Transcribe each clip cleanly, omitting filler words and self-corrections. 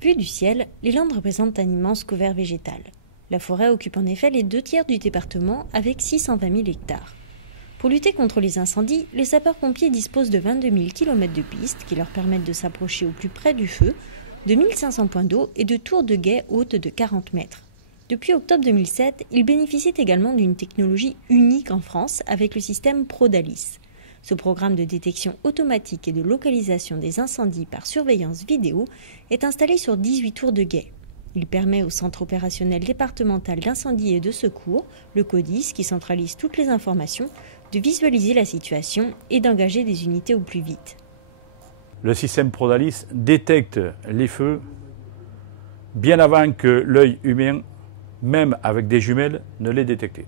Vue du ciel, les Landes représentent un immense couvert végétal. La forêt occupe en effet les 2/3 du département avec 620 000 hectares. Pour lutter contre les incendies, les sapeurs-pompiers disposent de 22 000 km de pistes qui leur permettent de s'approcher au plus près du feu, de 1500 points d'eau et de tours de guet hautes de 40 mètres. Depuis octobre 2007, ils bénéficient également d'une technologie unique en France avec le système Prodalis. Ce programme de détection automatique et de localisation des incendies par surveillance vidéo est installé sur 18 tours de guet. Il permet au Centre opérationnel départemental d'incendie et de secours, le CODIS, qui centralise toutes les informations, de visualiser la situation et d'engager des unités au plus vite. Le système Prodalis détecte les feux bien avant que l'œil humain, même avec des jumelles, ne les détecte.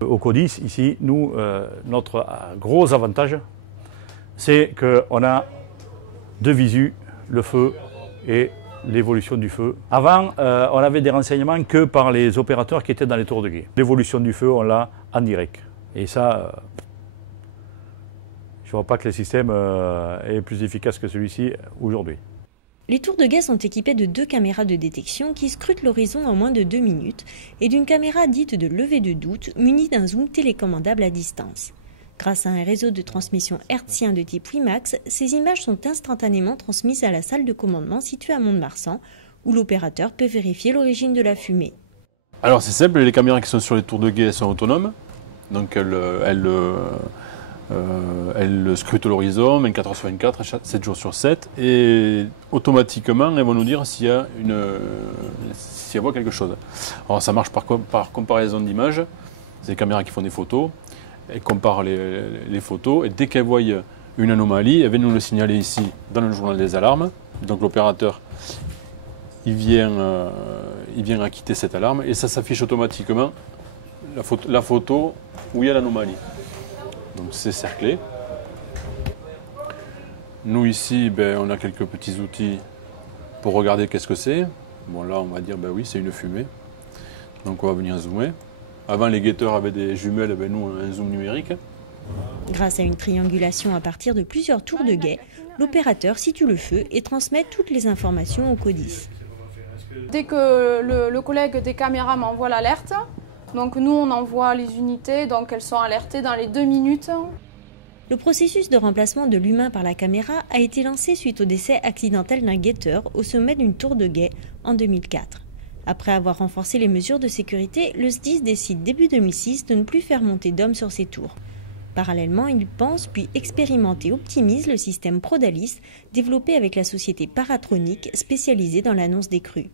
Au CODIS, ici, nous, notre gros avantage, c'est qu'on a de visu le feu et l'évolution du feu. Avant, on avait des renseignements que par les opérateurs qui étaient dans les tours de guet. L'évolution du feu, on l'a en direct. Et ça, je ne vois pas que le système est plus efficace que celui-ci aujourd'hui. Les tours de guet sont équipés de 2 caméras de détection qui scrutent l'horizon en moins de 2 minutes et d'une caméra dite de levée de doute munie d'un zoom télécommandable à distance. Grâce à un réseau de transmission hertzien de type WiMAX, ces images sont instantanément transmises à la salle de commandement située à Mont-de-Marsan, où l'opérateur peut vérifier l'origine de la fumée. Alors c'est simple, les caméras qui sont sur les tours de guet sont autonomes, donc elles scrutent l'horizon 24 h sur 24, 7 jours sur 7, et automatiquement elles vont nous dire si elles voient quelque chose. Alors ça marche par comparaison d'images, c'est des caméras qui font des photos. Elles comparent les photos et dès qu'elles voient une anomalie, elles viennent nous le signaler ici dans le journal des alarmes. Donc l'opérateur il vient acquitter cette alarme et ça s'affiche automatiquement la photo où il y a l'anomalie. Donc c'est cerclé. Nous ici, on a quelques petits outils pour regarder qu'est-ce que c'est. Bon là on va dire oui c'est une fumée. Donc on va venir zoomer. Avant, les guetteurs avaient des jumelles, nous, un zoom numérique. Grâce à une triangulation à partir de plusieurs tours de guet, l'opérateur situe le feu et transmet toutes les informations au CODIS. Dès que le collègue des caméras m'envoie l'alerte, donc nous, on envoie les unités, donc elles sont alertées dans les 2 minutes. Le processus de remplacement de l'humain par la caméra a été lancé suite au décès accidentel d'un guetteur au sommet d'une tour de guet en 2004. Après avoir renforcé les mesures de sécurité, le SDIS décide début 2006 de ne plus faire monter d'hommes sur ces tours. Parallèlement, il pense puis expérimente et optimise le système Prodalis développé avec la société Paratronic spécialisée dans l'annonce des crues.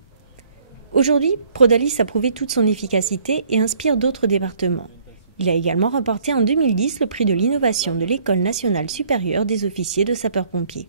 Aujourd'hui, Prodalis a prouvé toute son efficacité et inspire d'autres départements. Il a également remporté en 2010 le prix de l'innovation de l'École nationale supérieure des officiers de sapeurs-pompiers.